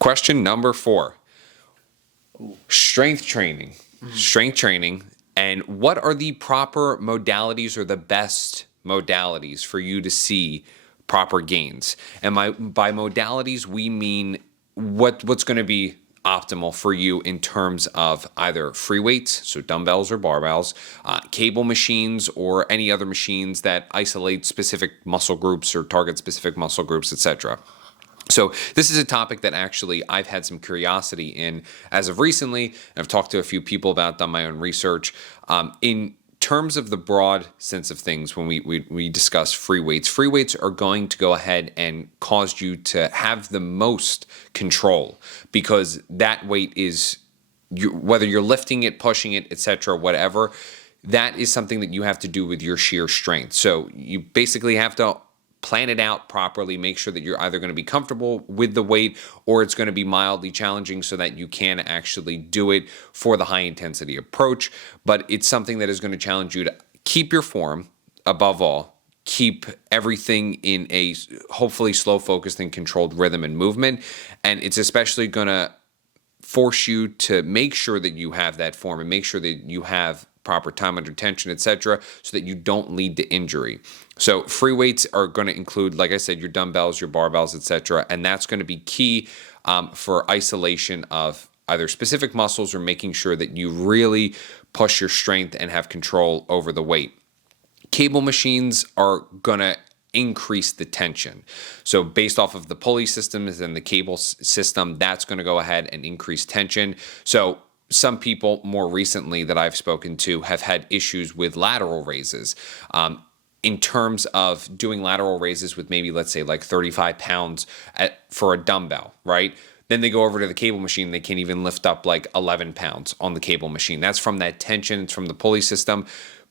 Question number 4. Strength training. Strength training. And what are the proper modalities or the best modalities for you to see proper gains? And by modalities, we mean what's going to be optimal for you in terms of either free weights, so dumbbells or barbells, cable machines, or any other machines that isolate specific muscle groups or target specific muscle groups, etc. So this is a topic that actually I've had some curiosity in as of recently. I've talked to a few people about, done my own research. In terms of the broad sense of things, when we discuss free weights are going to go ahead and cause you to have the most control, because that weight is, whether you're lifting it, pushing it, etc., whatever, that is something that you have to do with your sheer strength. So you basically have to plan it out properly, make sure that you're either going to be comfortable with the weight or it's going to be mildly challenging so that you can actually do it for the high intensity approach. But it's something that is going to challenge you to keep your form, above all, keep everything in a hopefully slow, focused, and controlled rhythm and movement. And it's especially going to force you to make sure that you have that form and make sure that you have proper time under tension, etc., so that you don't lead to injury. So free weights are going to include, like I said, your dumbbells, your barbells, etc., and that's going to be key for isolation of either specific muscles or making sure that you really push your strength and have control over the weight. Cable machines are going to increase the tension. So based off of the pulley systems and the cable system, that's going to go ahead and increase tension. So some people more recently that I've spoken to have had issues with lateral raises. In terms of doing lateral raises with maybe, let's say, like 35 pounds for a dumbbell, right? Then they go over to the cable machine. They can't even lift up like 11 pounds on the cable machine. That's from that tension. It's from the pulley system.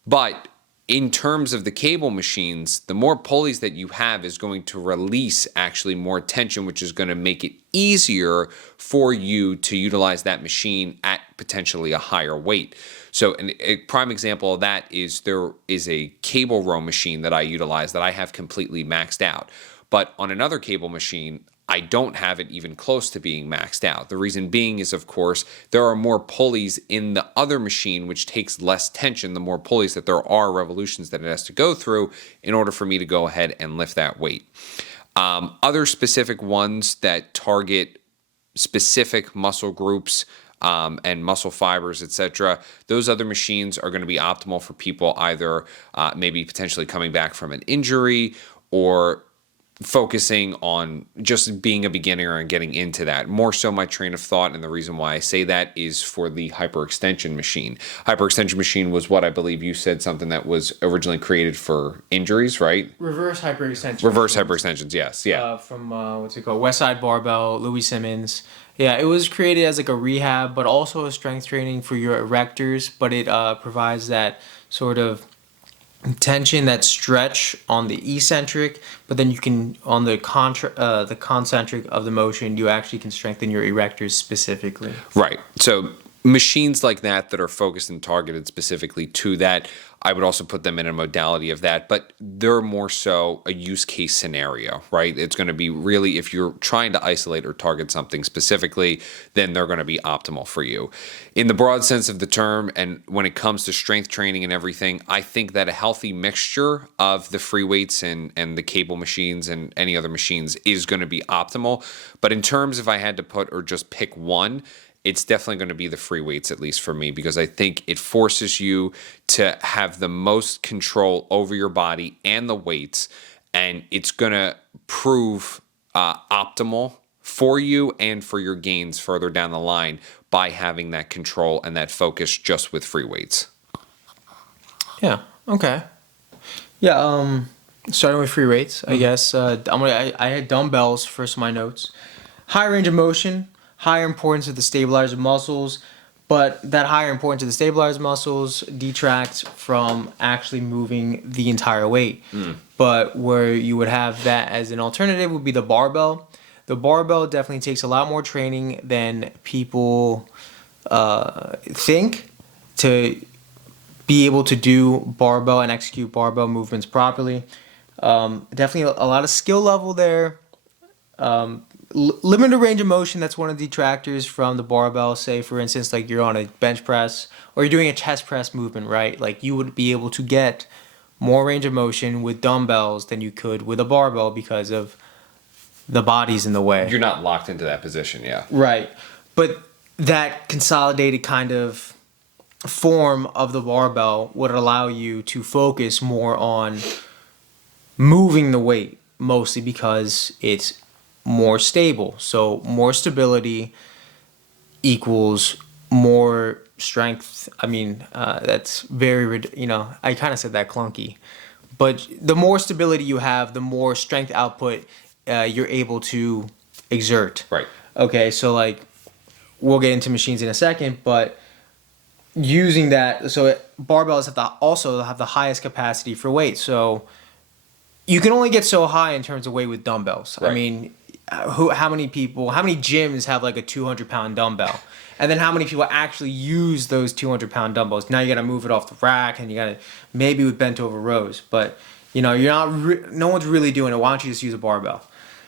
But in terms of the cable machines, the more pulleys that you have is going to release actually more tension, which is going to make it easier for you to utilize that machine at potentially a higher weight. So a prime example of that is there is a cable row machine that I utilize that I have completely maxed out. But on another cable machine, I don't have it even close to being maxed out. The reason being is, of course, there are more pulleys in the other machine, which takes less tension, the more pulleys that there are, revolutions that it has to go through in order for me to go ahead and lift that weight. Other specific ones that target specific muscle groups and muscle fibers, etc., those other machines are going to be optimal for people either maybe potentially coming back from an injury or focusing on just being a beginner and getting into that. More so my train of thought, and the reason why I say that is for the hyperextension machine. Hyperextension machine was what I believe you said, something that was originally created for injuries, right? Reverse hyperextension. Reverse hyperextensions, yes. Yeah. From, what's it called? Westside Barbell, Louis Simmons. Yeah, it was created as like a rehab, but also a strength training for your erectors, but it provides that sort of tension, that stretch on the eccentric, but then you can on the concentric of the motion, you actually can strengthen your erectors specifically. Right. So machines like that are focused and targeted specifically to that, I would also put them in a modality of that, but they're more so a use case scenario, right? It's going to be really, if you're trying to isolate or target something specifically, then they're going to be optimal for you. In the broad sense of the term, and when it comes to strength training and everything, I think that a healthy mixture of the free weights and the cable machines and any other machines is going to be optimal. But in terms, if I had to put or just pick one, it's definitely going to be the free weights, at least for me, because I think it forces you to have the most control over your body and the weights, and it's going to prove optimal for you and for your gains further down the line by having that control and that focus just with free weights. Yeah, okay. Yeah, starting with free weights, I guess. I had dumbbells for some of my notes. High range of motion, higher importance of the stabilizer muscles, but that higher importance of the stabilizer muscles detracts from actually moving the entire weight. But where you would have that as an alternative would be the barbell. The barbell definitely takes a lot more training than people think to be able to do barbell and execute barbell movements properly. Definitely a lot of skill level there. limited range of motion. That's one of the detractors from the barbell. Say, for instance, like you're on a bench press or you're doing a chest press movement, right? Like you would be able to get more range of motion with dumbbells than you could with a barbell because of the body's in the way. You're not locked into that position, yeah. Right. But that consolidated kind of form of the barbell would allow you to focus more on moving the weight, mostly because it's more stable. So more stability equals more strength. I mean, that's very, I kind of said that clunky. But the more stability you have, the more strength output you're able to exert. Right. Okay, so like, we'll get into machines in a second, but using that, so barbells also have the highest capacity for weight. So you can only get so high in terms of weight with dumbbells. Right. I mean, how many gyms have like a 200-pound dumbbell? And then how many people actually use those 200-pound dumbbells? Now you got to move it off the rack, and you got to maybe with bent over rows. But you're not. No one's really doing it. Why don't you just use a barbell?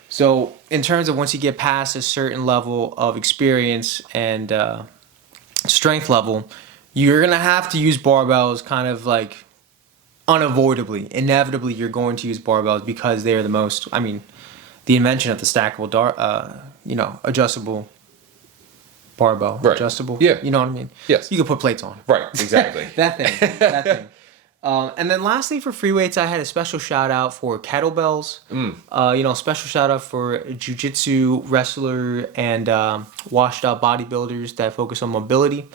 So in terms of once you get past a certain level of experience and strength level, you're gonna have to use barbells kind of like unavoidably. Inevitably, you're going to use barbells because they are the most. I mean, the invention of the stackable adjustable barbell. Right. Adjustable. Yeah. You know what I mean? Yes. You can put plates on. Right, exactly. That thing. And then lastly, for free weights, I had a special shout out for kettlebells. Special shout out for jiu-jitsu wrestler and washed out bodybuilders that focus on mobility.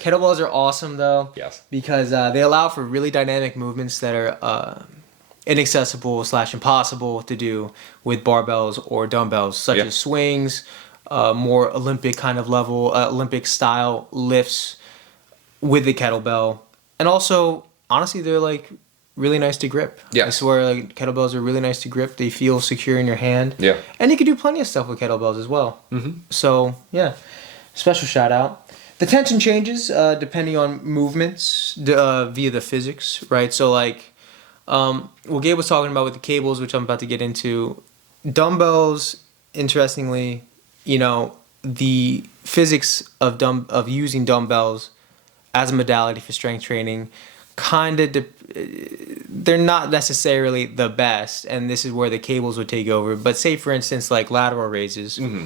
Kettlebells are awesome though. Yes. Because they allow for really dynamic movements that are inaccessible / impossible to do with barbells or dumbbells, such as swings, more Olympic kind of level, Olympic style lifts with the kettlebell. And also, honestly, they're like really nice to grip. Yeah. I swear, like kettlebells are really nice to grip. They feel secure in your hand. Yeah. And you can do plenty of stuff with kettlebells as well. Mm-hmm. So, yeah, special shout out. The tension changes depending on movements via the physics, right? So, like, what Gabe was talking about with the cables, which I'm about to get into, dumbbells, interestingly, the physics of using dumbbells as a modality for strength training they're not necessarily the best, and this is where the cables would take over. But say, for instance, like lateral raises, mm-hmm.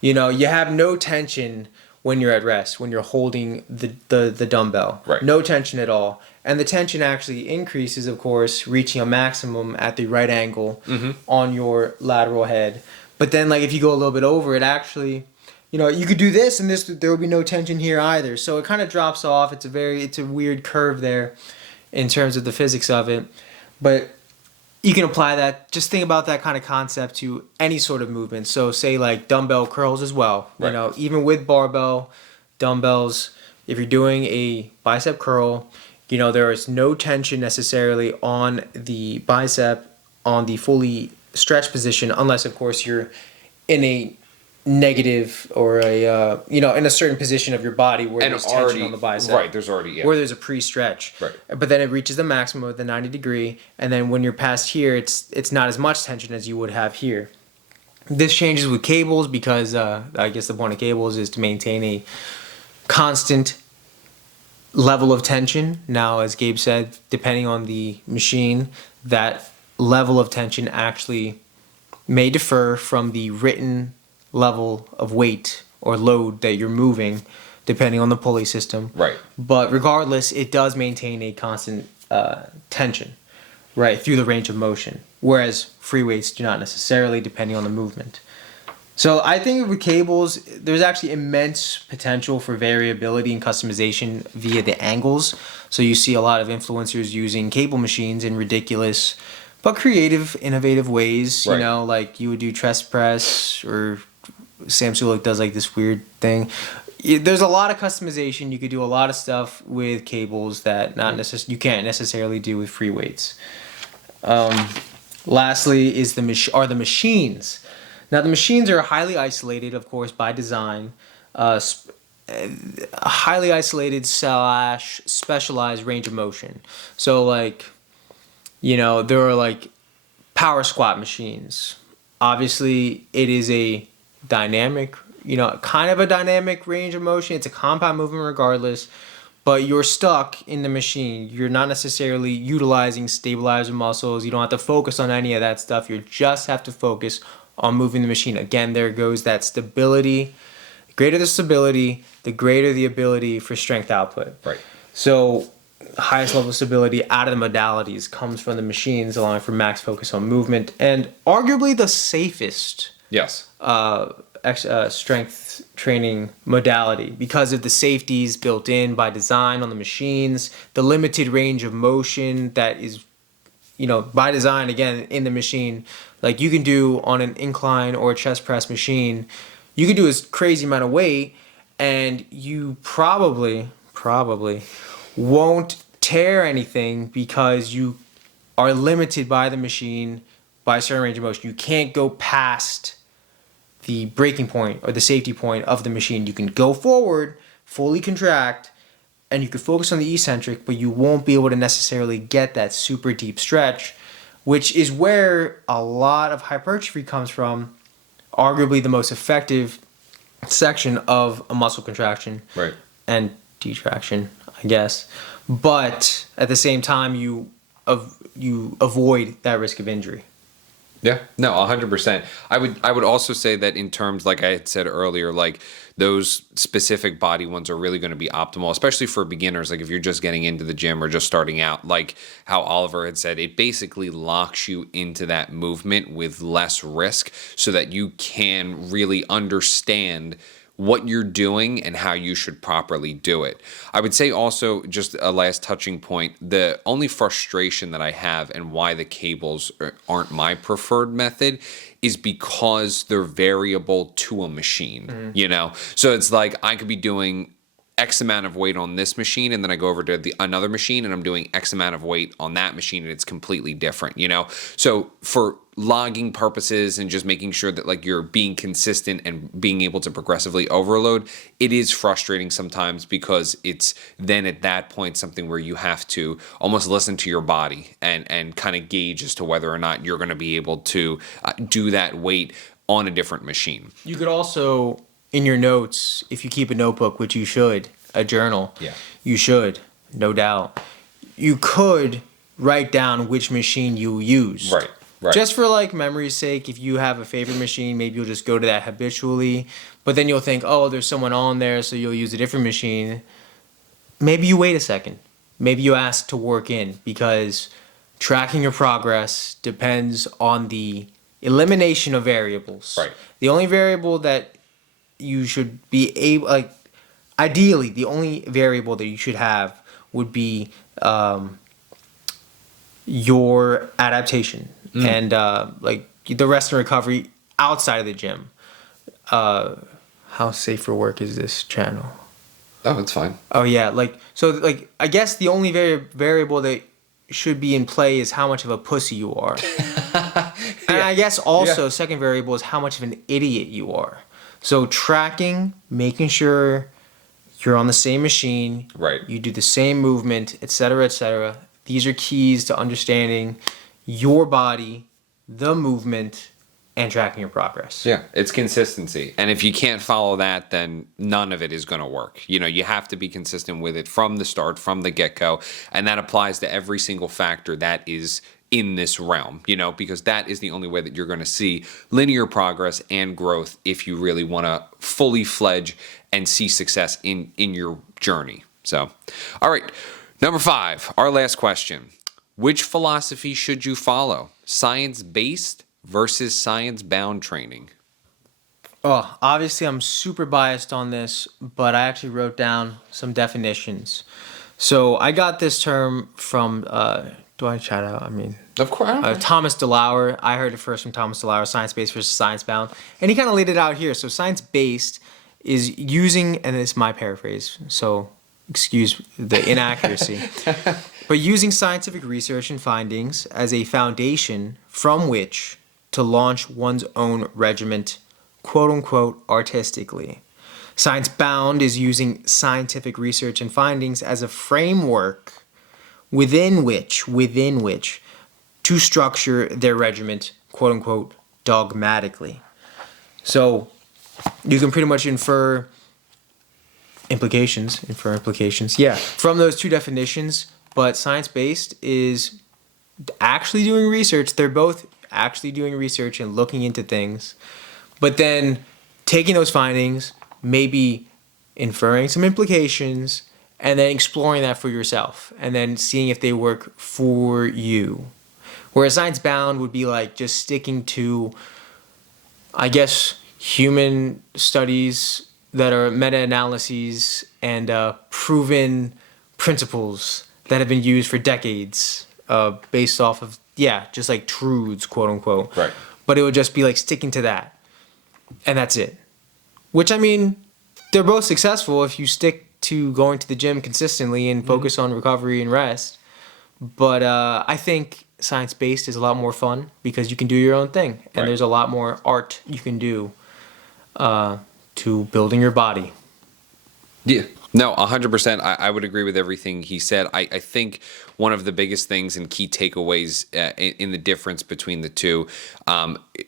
You have no tension when you're at rest, when you're holding the dumbbell. Right. No tension at all. And the tension actually increases, of course, reaching a maximum at the right angle mm-hmm. on your lateral head. But then, like, if you go a little bit over, it actually, you could do this, and there will be no tension here either. So it kind of drops off. It's a weird curve there in terms of the physics of it. But you can apply that. Just think about that kind of concept to any sort of movement. So say like dumbbell curls as well. Right. Even with barbell dumbbells, if you're doing a bicep curl, there is no tension necessarily on the bicep on the fully stretched position, unless of course you're in a negative or in a certain position of your body where there's tension on the bicep. Right, there's already, where there's a pre-stretch. Right. But then it reaches the maximum of the 90 degree, and then when you're past here, it's not as much tension as you would have here. This changes with cables because I guess the point of cables is to maintain a constant level of tension. Now, as Gabe said, depending on the machine, that level of tension actually may differ from the written level of weight or load that you're moving, depending on the pulley system. Right. But regardless, it does maintain a constant tension, right, through the range of motion. Whereas free weights do not necessarily, depending on the movement. So I think with cables, there's actually immense potential for variability and customization via the angles. So you see a lot of influencers using cable machines in ridiculous but creative, innovative ways. Right. Like you would do chest press, or Sam Sulek does like this weird thing. There's a lot of customization. You could do a lot of stuff with cables that you can't necessarily do with free weights. Lastly is the machines. Now the machines are highly isolated, of course, by design. Highly isolated / specialized range of motion. So like, there are like power squat machines. Obviously, it is a dynamic, kind of a dynamic range of motion. It's a compound movement regardless, but you're stuck in the machine. You're not necessarily utilizing stabilizer muscles. You don't have to focus on any of that stuff. You just have to focus on moving the machine. Again, there goes that stability. The greater the stability, the greater the ability for strength output. Right. So highest level of stability out of the modalities comes from the machines, allowing for max focus on movement, and arguably the safest Yes. Strength training modality because of the safeties built in by design on the machines, the limited range of motion that is, by design again in the machine. Like you can do on an incline or a chest press machine, you can do a crazy amount of weight, and you probably won't tear anything because you are limited by the machine by a certain range of motion. You can't go past the breaking point or the safety point of the machine. You can go forward, fully contract, and you can focus on the eccentric, but you won't be able to necessarily get that super deep stretch, which is where a lot of hypertrophy comes from, arguably the most effective section of a muscle contraction. Right. And detraction, I guess. But at the same time, you avoid that risk of injury. Yeah, no, 100%. I would also say that in terms, like I had said earlier, like those specific body ones are really going to be optimal, especially for beginners. Like if you're just getting into the gym or just starting out, like how Oliver had said, it basically locks you into that movement with less risk so that you can really understand what you're doing and how you should properly do it. I would say also, just a last touching point, the only frustration that I have and why the cables aren't my preferred method is because they're variable to a machine, So it's like I could be doing X amount of weight on this machine, and then I go over to another machine and I'm doing X amount of weight on that machine, and it's completely different, So for logging purposes and just making sure that like you're being consistent and being able to progressively overload, it is frustrating sometimes because it's then at that point something where you have to almost listen to your body and kind of gauge as to whether or not you're going to be able to do that weight on a different machine. You could also, in your notes, if you keep a notebook, which you should, a journal, you should, no doubt, you could write down which machine you use. Right. Just for like memory's sake, if you have a favorite machine, maybe you'll just go to that habitually, but then you'll think, oh, there's someone on there, so you'll use a different machine. Maybe you wait a second. Maybe you ask to work in, because tracking your progress depends on the elimination of variables. Right. The only variable that you should be able, ideally, the only variable that you should have would be your adaptation and the rest and recovery outside of the gym. How safe for work is this channel? Oh, it's fine. Oh yeah, I guess the only variable that should be in play is how much of a pussy you are. And I guess also second variable is how much of an idiot you are. So tracking, making sure you're on the same machine, right? You do the same movement, etc., etc. These are keys to understanding your body, the movement, and tracking your progress. Yeah, it's consistency. And if you can't follow that, then none of it is going to work. You have to be consistent with it from the start, from the get-go. And that applies to every single factor that is in this realm, because that is the only way that you're going to see linear progress and growth if you really want to fully fledge and see success in your journey. So, all right, number 5, our last question. Which philosophy should you follow? Science-based versus science-bound training? Oh, obviously I'm super biased on this, but I actually wrote down some definitions. So I got this term from, do I shout out? I mean, of course. Thomas DeLauer. I heard it first from Thomas DeLauer, science-based versus science-bound. And he kind of laid it out here. So science-based is using, and this is my paraphrase, so excuse the inaccuracy, but using scientific research and findings as a foundation from which to launch one's own regiment, quote-unquote, artistically. Science-bound is using scientific research and findings as a framework within which to structure their regiment, quote unquote, dogmatically. So you can pretty much infer implications, yeah, from those two definitions. But science-based is actually doing research. They're both actually doing research and looking into things, but then taking those findings, maybe inferring some implications, and then exploring that for yourself, and then seeing if they work for you. Whereas science-bound would be like just sticking to, I guess, human studies that are meta-analyses and proven principles that have been used for decades, based off of, just like truths, quote unquote. Right. But it would just be like sticking to that, and that's it. Which, I mean, they're both successful if you stick to going to the gym consistently and focus on recovery and rest. But I think science-based is a lot more fun because you can do your own thing, and there's a lot more art you can do to building your body. Yeah. No, 100%. I would agree with everything he said. I think one of the biggest things and key takeaways in the difference between the two,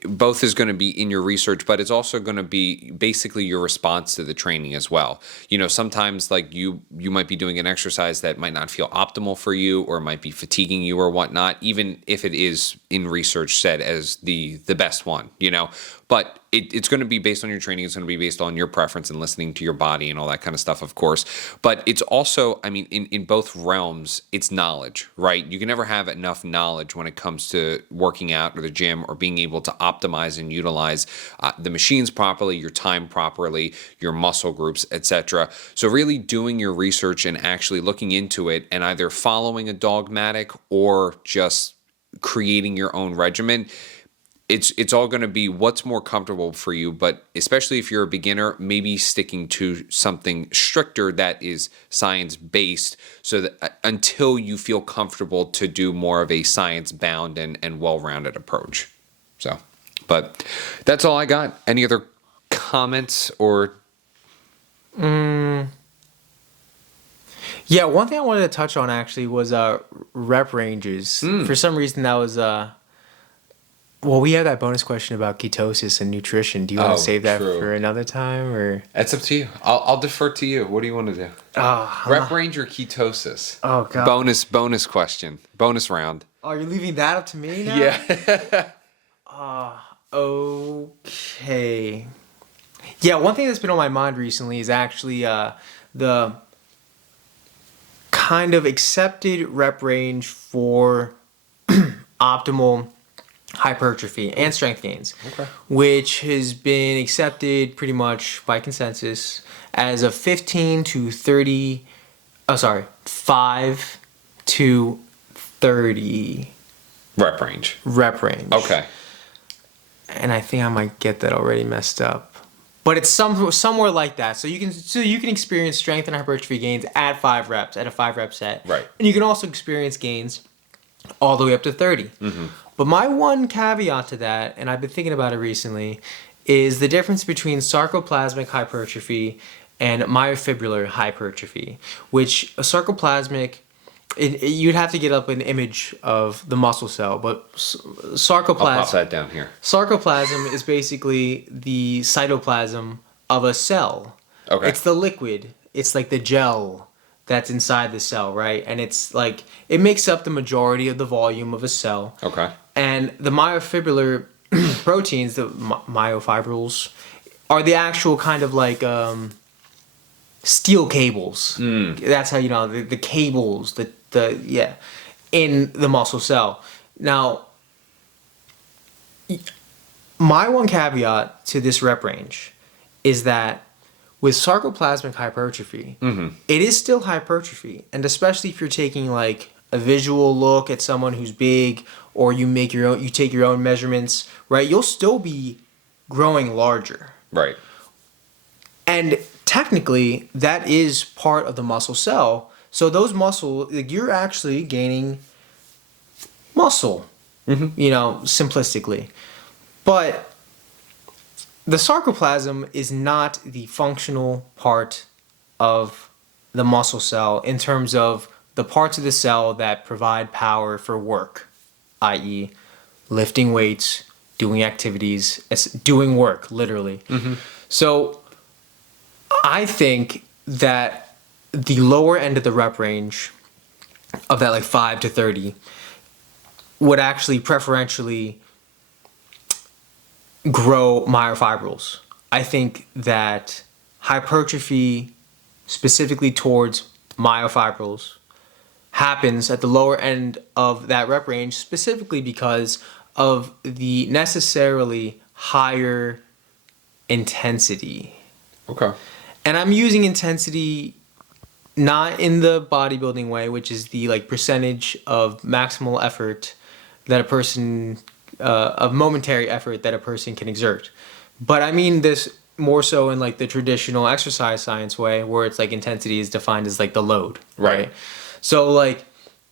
both is going to be in your research, but it's also going to be basically your response to the training as well. You know, sometimes like you might be doing an exercise that might not feel optimal for you, or might be fatiguing you or whatnot, even if it is in research said as the best one, you know. But it's going to be based on your training. It's going to be based on your preference and listening to your body and all that kind of stuff, of course. But it's also, I mean, in both realms, it's knowledge, right? You can never have enough knowledge when it comes to working out or the gym, or being able to optimize and utilize the machines properly, your time properly, your muscle groups, etc. So really doing your research and actually looking into it, and either following a dogmatic or just creating your own regimen. It's all going to be what's more comfortable for you, but especially if you're a beginner, maybe sticking to something stricter that is science-based, so that until you feel comfortable to do more of a science-bound and well-rounded approach. So, but that's all I got. Any other comments or? Yeah, one thing I wanted to touch on actually was rep ranges. For some reason, that was well, we have that bonus question about ketosis and nutrition. Do you want to save that for another time, or? That's up to you. I'll defer to you. What do you want to do? Rep range or ketosis? Oh god. Bonus question. Bonus round. Oh, you're leaving that up to me now? Yeah. Okay. Yeah, one thing that's been on my mind recently is actually the kind of accepted rep range for optimal hypertrophy and strength gains, which has been accepted pretty much by consensus as a 5 to 30 Rep range. Okay. And I think I might get that already messed up, but it's somewhere like that. So you can experience strength and hypertrophy gains at 5 reps at a 5 rep set, right? And you can also experience gains all the way up to 30. But my one caveat to that, and I've been thinking about it recently, is the difference between sarcoplasmic hypertrophy and myofibrillar hypertrophy, which a sarcoplasmic, you'd have to get up an image of the muscle cell, but sarcoplasm. I'll pop that down here. Sarcoplasm is basically the cytoplasm of a cell. Okay. It's the liquid. It's like the gel that's inside the cell, right? And it's like, it makes up the majority of the volume of a cell. Okay. And the myofibrillar proteins, the myofibrils, are the actual kind of like steel cables. That's how, you know, the cables, in the muscle cell. Now, my one caveat to this rep range is that with sarcoplasmic hypertrophy, it is still hypertrophy, and especially if you're taking like a visual look at someone who's big, or you take your own measurements, right? You'll still be growing larger, right? And technically, that is part of the muscle cell. So those muscles, like, you're actually gaining muscle, you know, simplistically, but the sarcoplasm is not the functional part of the muscle cell in terms of the parts of the cell that provide power for work. i.e., lifting weights, doing activities, doing work, literally. So I think that the lower end of the rep range of that like 5 to 30 would actually preferentially grow myofibrils. I think that hypertrophy specifically towards myofibrils happens at the lower end of that rep range specifically because of the necessarily higher intensity. Okay. And I'm using intensity not in the bodybuilding way, which is the like percentage of maximal effort that a person of momentary effort that a person can exert. But I mean this more so in like the traditional exercise science way where it's like intensity is defined as like the load, right? So like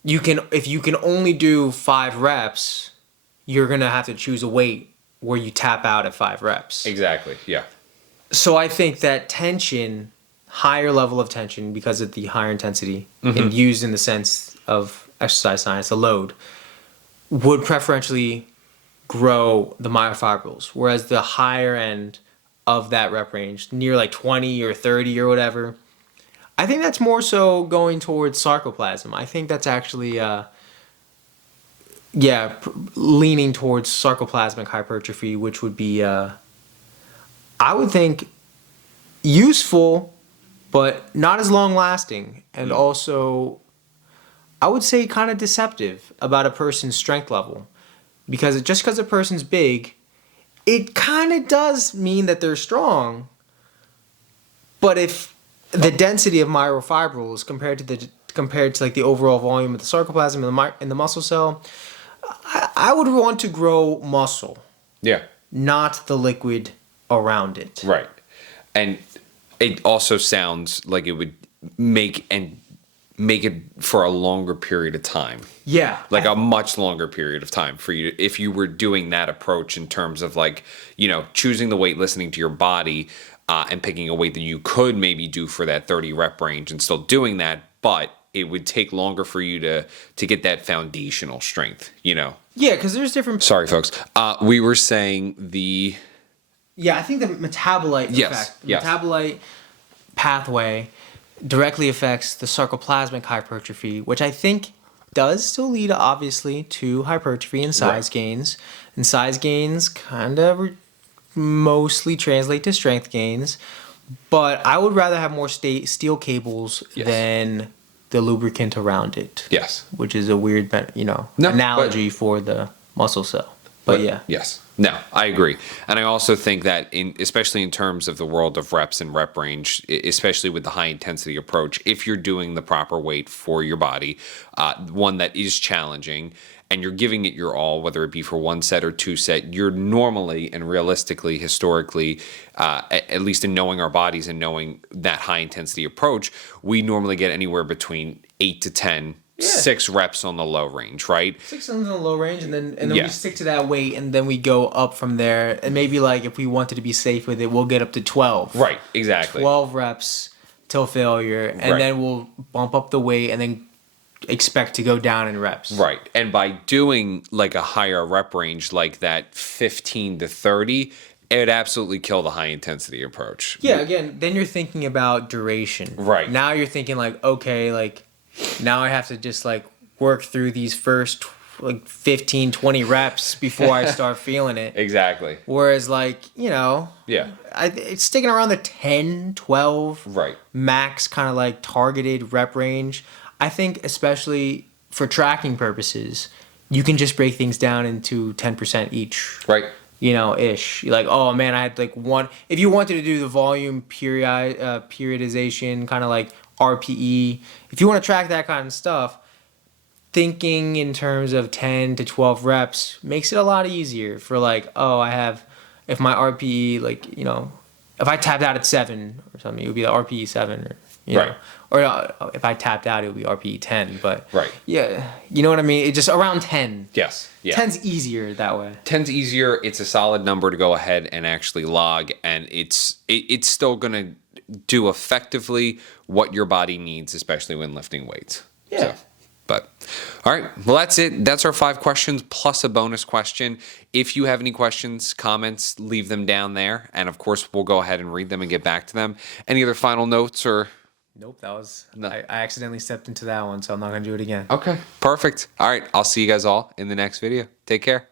if you can only do 5 reps, you're going to have to choose a weight where you tap out at 5 reps. Exactly. Yeah. So I think that tension, higher level of tension because of the higher intensity and used in the sense of exercise science, the load, would preferentially grow the myofibrils. Whereas the higher end of that rep range, near like 20 or 30 or whatever, I think that's more so going towards sarcoplasm. I think that's actually, leaning towards sarcoplasmic hypertrophy, which would be, I would think, useful, but not as long lasting. And also, I would say kind of deceptive about a person's strength level. Because just because a person's big, it kind of does mean that they're strong. But if the density of myofibrils compared to like the overall volume of the sarcoplasm in the muscle cell, I would want to grow muscle. Yeah. Not the liquid around it. Right. And it also sounds like it would make it for a longer period of time. Yeah. Like a much longer period of time for you if you were doing that approach in terms of like, choosing the weight, listening to your body, and picking a weight that you could maybe do for that 30 rep range and still doing that, but it would take longer for you to get that foundational strength, Yeah, because there's different... Sorry, folks. We were saying the... Yeah, I think the metabolite effect, the metabolite pathway directly affects the sarcoplasmic hypertrophy, which I think does still lead, obviously, to hypertrophy and size gains. And size gains kind of mostly translate to strength gains. But I would rather have more steel cables than the lubricant around it. Yes. Which is a weird, analogy for the muscle cell. But yeah. Yes. No, I agree. And I also think that especially in terms of the world of reps and rep range, especially with the high intensity approach, if you're doing the proper weight for your body, one that is challenging and you're giving it your all, whether it be for 1 set or 2 set, you're normally and realistically, historically, at least in knowing our bodies and knowing that high intensity approach, we normally get anywhere between 8 to 10 6 reps on the low range, right? 6 on the low range, and then we stick to that weight, and then we go up from there. And maybe like if we wanted to be safe with it, we'll get up to 12. Right, exactly. 12 reps till failure, and then we'll bump up the weight, and then expect to go down in reps. Right, and by doing like a higher rep range, like that 15 to 30, it would absolutely kill the high intensity approach. Yeah, again, then you're thinking about duration. Right. Now you're thinking like, okay, like now I have to just like work through these first like 15, 20 reps before I start feeling it. Exactly. Whereas like, it's sticking around the 10, 12 max kind of like targeted rep range. I think especially for tracking purposes, you can just break things down into 10% each. Right. Ish. You're like, oh man, I had like one. If you wanted to do the volume periodization, kind of like RPE, if you want to track that kind of stuff, thinking in terms of 10 to 12 reps makes it a lot easier for like, if my RPE, like, if I tapped out at 7 or something, it would be the RPE 7 or, or if I tapped out, it would be RPE 10. But yeah, you know what I mean? It just around 10. Yes. Yeah. 10's easier that way. 10's easier. It's a solid number to go ahead and actually log, and it's still going to do effectively what your body needs, especially when lifting weights. Yeah. So, But all right, well, that's it. That's our 5 questions plus a bonus question. If you have any questions, comments, leave them down there. And of course, we'll go ahead and read them and get back to them. Any other final notes or? Nope, that was No. I accidentally stepped into that one, so I'm not gonna do it again. Okay, perfect. All right, I'll see you guys all in the next video. Take care.